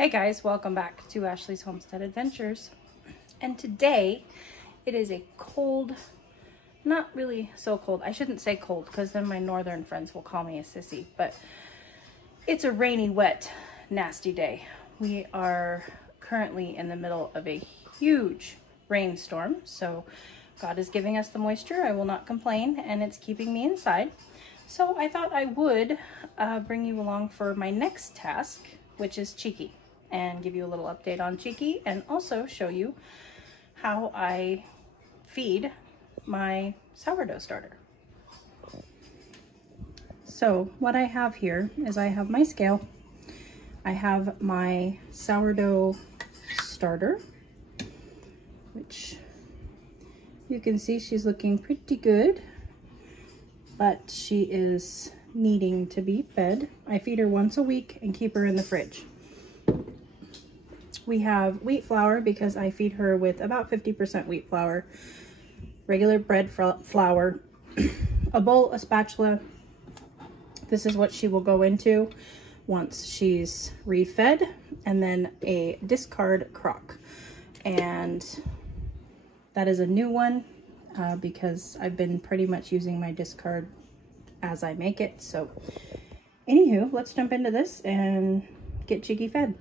Hey guys, welcome back to Ashley's Homestead Adventures. And today it is a cold, not really so cold. I shouldn't say cold because then my northern friends will call me a sissy, but it's a rainy, wet, nasty day. We are currently in the middle of a huge rainstorm, so God is giving us the moisture. I will not complain, and it's keeping me inside. So I thought I would bring you along for my next task, which is Cheeky, and give you a little update on Cheeky and also show you how I feed my sourdough starter. So what I have here is I have my scale, I have my sourdough starter, which you can see she's looking pretty good, but she is needing to be fed. I feed her once a week and keep her in the fridge. We have wheat flour because I feed her with about 50% wheat flour, regular bread flour, a bowl, a spatula. This is what she will go into once she's refed, and then a discard crock. And that is a new one because I've been pretty much using my discard as I make it. So anywho, let's jump into this and get Cheeky fed.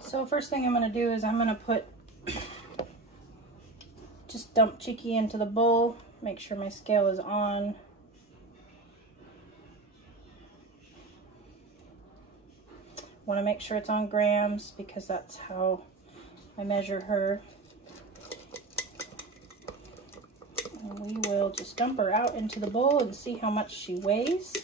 So first thing I'm going to do is I'm going to just dump Cheeky into the bowl, make sure my scale is on. Want to make sure it's on grams because that's how I measure her. And we will just dump her out into the bowl and see how much she weighs.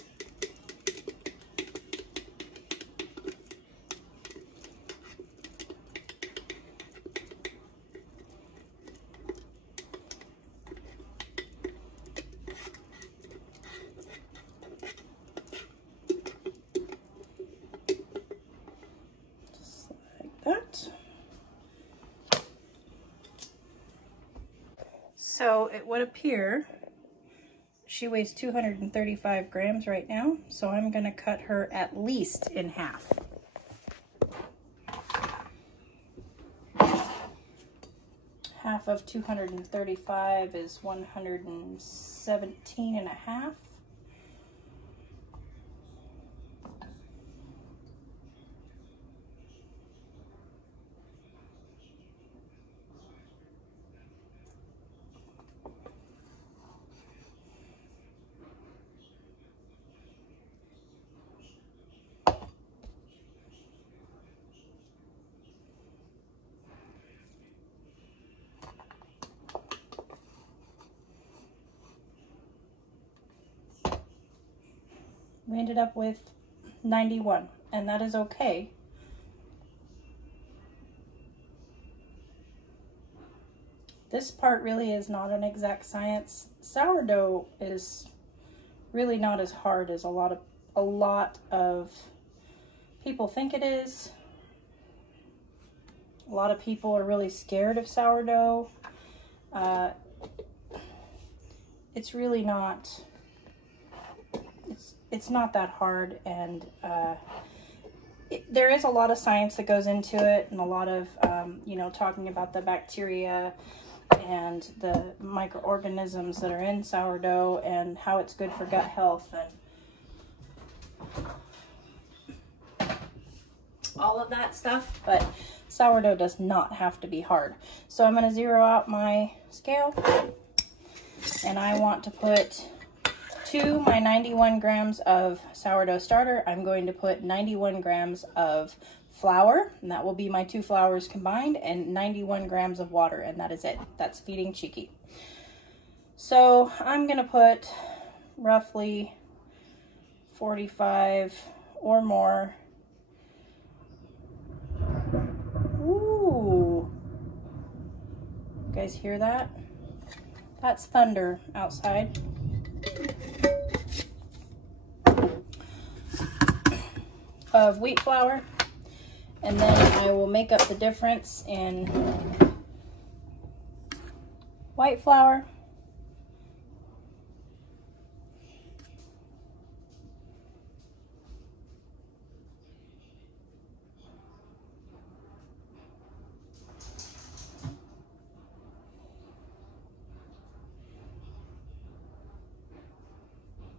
So it would appear she weighs 235 grams right now, so I'm going to cut her at least in half. Half of 235 is 117 and a half. We ended up with 91, and that is okay. This part really is not an exact science. Sourdough is really not as hard as a lot of people think it is. A lot of people are really scared of sourdough. It's really not. It's not that hard, and there is a lot of science that goes into it, and a lot of you know, talking about the bacteria and the microorganisms that are in sourdough and how it's good for gut health and all of that stuff. But sourdough does not have to be hard. So I'm going to zero out my scale, and I want to put to my 91 grams of sourdough starter, I'm going to put 91 grams of flour, and that will be my two flours combined, and 91 grams of water, and that is it. That's feeding Cheeky. So I'm going to put roughly 45 or more. Ooh. You guys hear that? That's thunder outside. Of wheat flour, and then I will make up the difference in white flour,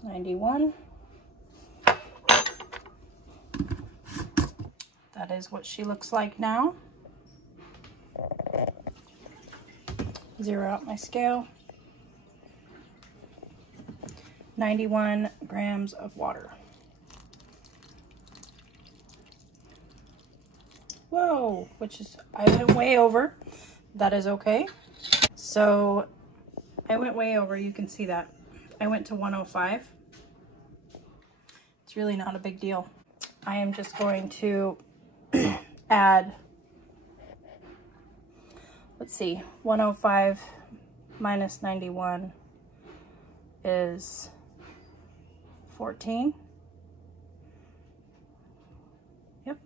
91. That is what she looks like now. Zero out my scale. 91 grams of water. Whoa, which is, I went way over. That is okay. So I went way over, you can see that. I went to 105. It's really not a big deal. I am just going to add, let's see, 105 minus 91 is 14. Yep.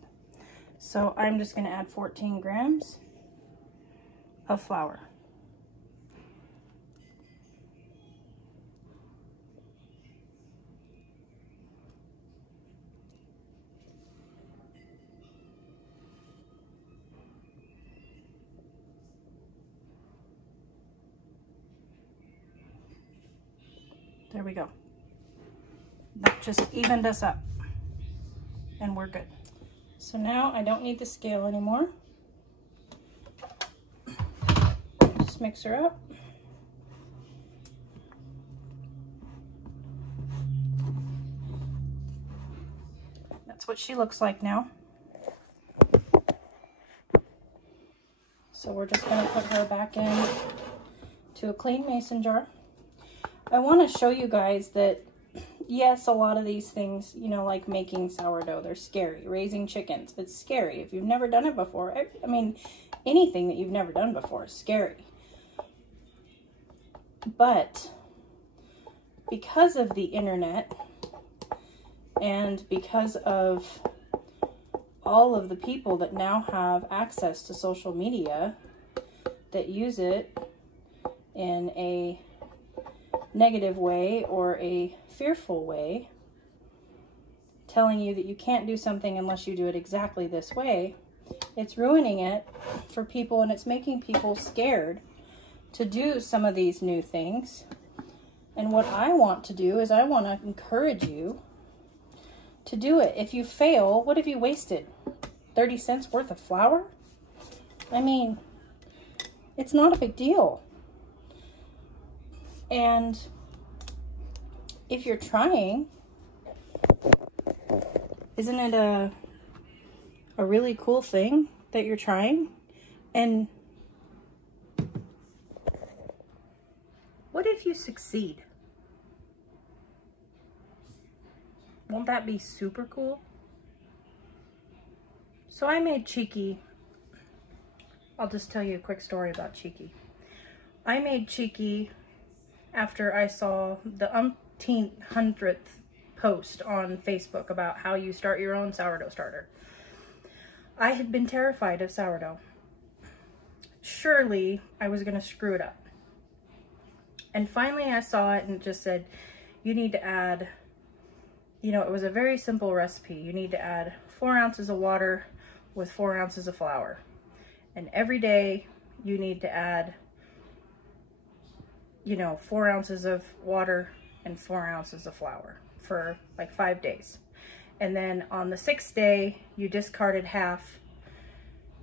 So I'm just going to add 14 grams of flour. There we go. That just evened us up and we're good. So now I don't need the scale anymore. Just mix her up. That's what she looks like now. So we're just going to put her back in to a clean mason jar. I want to show you guys that, yes, a lot of these things, you know, like making sourdough, they're scary. Raising chickens, it's scary. If you've never done it before, I mean, anything that you've never done before is scary. But because of the internet and because of all of the people that now have access to social media that use it in a negative way or a fearful way, telling you that you can't do something unless you do it exactly this way, it's ruining it for people, and it's making people scared to do some of these new things. And what I want to do is I want to encourage you to do it. If you fail, what have you wasted? 30 cents worth of flour? I mean, it's not a big deal. And if you're trying, isn't it a really cool thing that you're trying? And what if you succeed? Won't that be super cool? So I made Cheeky. I'll just tell you a quick story about Cheeky. I made Cheeky after I saw the umpteenth post on Facebook about how you start your own sourdough starter. I had been terrified of sourdough. Surely I was going to screw it up. And finally I saw it and it just said, you need to add, you know, it was a very simple recipe. You need to add 4 ounces of water with 4 ounces of flour. And every day you need to add, you know, 4 ounces of water and 4 ounces of flour for like 5 days. And then on the 6th day, you discarded half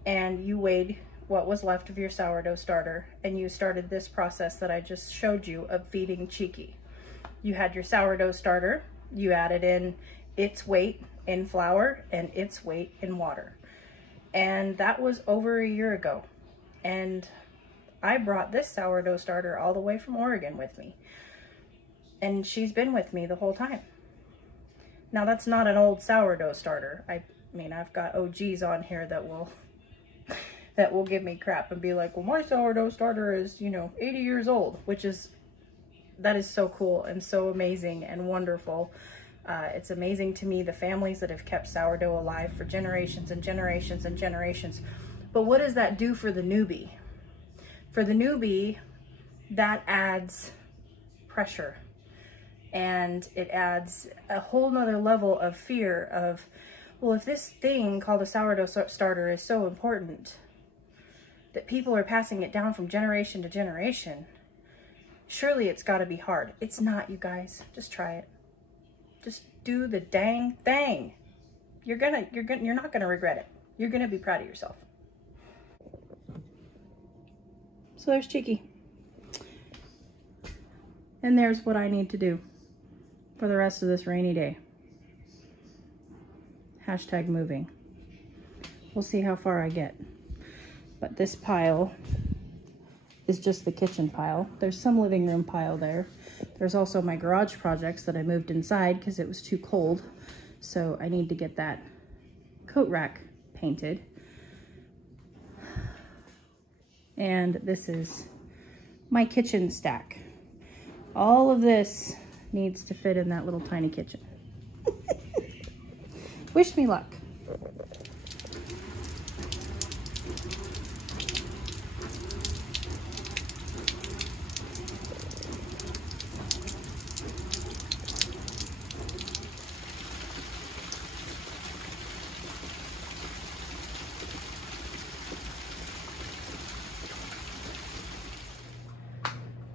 and you weighed what was left of your sourdough starter, and you started this process that I just showed you of feeding Cheeky. You had your sourdough starter, you added in its weight in flour and its weight in water. And that was over a year ago. And I brought this sourdough starter all the way from Oregon with me. And she's been with me the whole time. Now that's not an old sourdough starter. I mean, I've got OGs on here that will give me crap and be like, well, my sourdough starter is, you know, 80 years old, that is so cool and so amazing and wonderful. It's amazing to me the families that have kept sourdough alive for generations and generations and generations. But what does that do for the newbie? For the newbie, that adds pressure, and it adds a whole nother level of fear of, well, if this thing called a sourdough starter is so important that people are passing it down from generation to generation, surely it's got to be hard. It's not, you guys. Just try it. Just do the dang thing. You're not gonna regret it. You're gonna be proud of yourself. So there's Cheeky. And there's what I need to do for the rest of this rainy day. Hashtag moving. We'll see how far I get. But this pile is just the kitchen pile. There's some living room pile there. There's also my garage projects that I moved inside because it was too cold. So I need to get that coat rack painted. And this is my kitchen stack. All of this needs to fit in that little tiny kitchen. Wish me luck.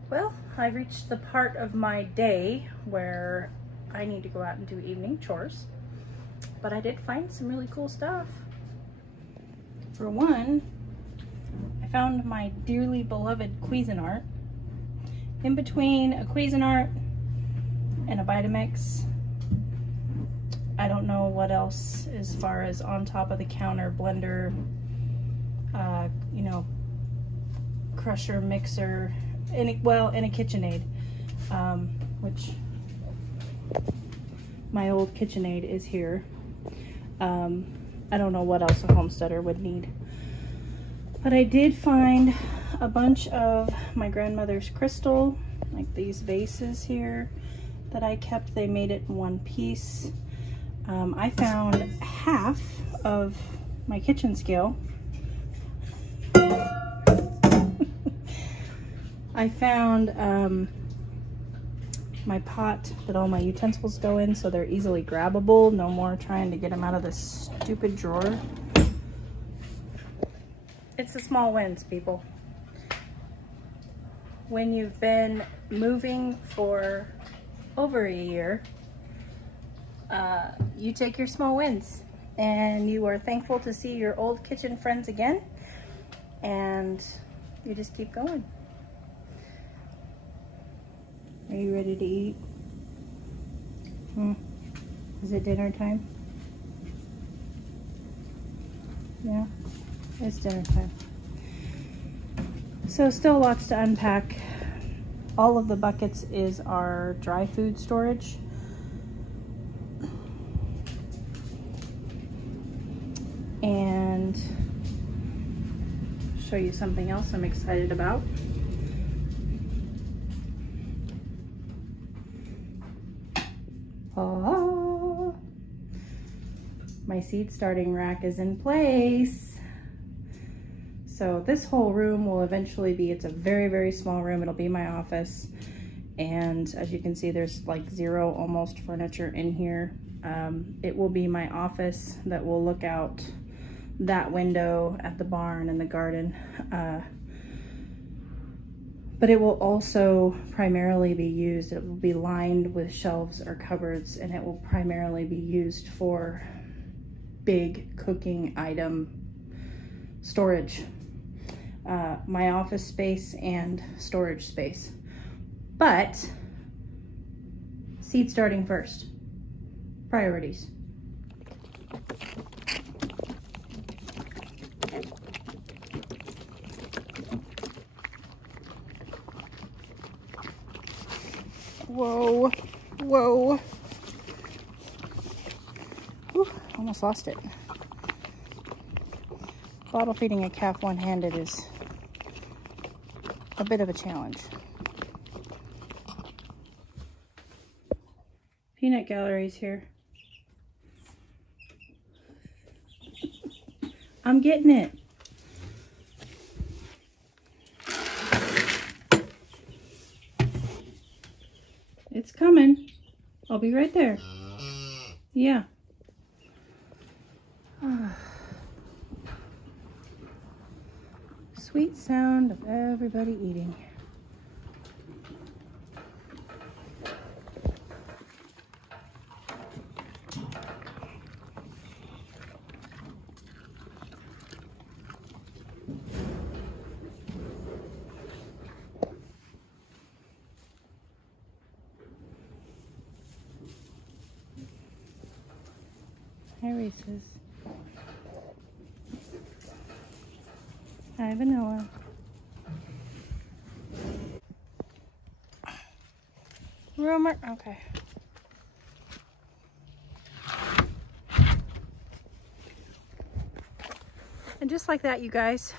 Well, I've reached the part of my day where I need to go out and do evening chores, but I did find some really cool stuff. For one, I found my dearly beloved Cuisinart. In between a Cuisinart and a Vitamix, I don't know what else as far as on top of the counter blender, you know, crusher, mixer, and a KitchenAid, which my old KitchenAid is here. I don't know what else a homesteader would need, but I did find a bunch of my grandmother's crystal, like these vases here that I kept. They made it in one piece. I found half of my kitchen scale. I found my pot that all my utensils go in, so they're easily grabbable. No more trying to get them out of this stupid drawer. It's the small wins, people. When you've been moving for over a year, you take your small wins and you are thankful to see your old kitchen friends again, and you just keep going. Are you ready to eat? Is it dinner time? Yeah, it's dinner time. So still lots to unpack. All of the buckets is our dry food storage. And show you something else I'm excited about. Oh, my seed starting rack is in place. So this whole room will eventually be, it's a very, very small room. It'll be my office. And as you can see, there's like zero almost furniture in here. It will be my office that will look out that window at the barn and the garden. But it will also primarily be used, it will be lined with shelves or cupboards, and it will primarily be used for big cooking item storage. My office space and storage space. But seed starting first. Priorities. Whoa, whoa. Whew, almost lost it. Bottle feeding a calf one-handed is a bit of a challenge. Peanut gallery's here. I'm getting it. It's coming. I'll be right there. Yeah. Sweet sound of everybody eating. Hi, Reese's. Hi, Vanilla. Rumor, okay. And just like that, you guys,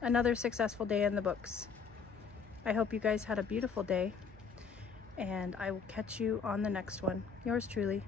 another successful day in the books. I hope you guys had a beautiful day, and I will catch you on the next one. Yours truly,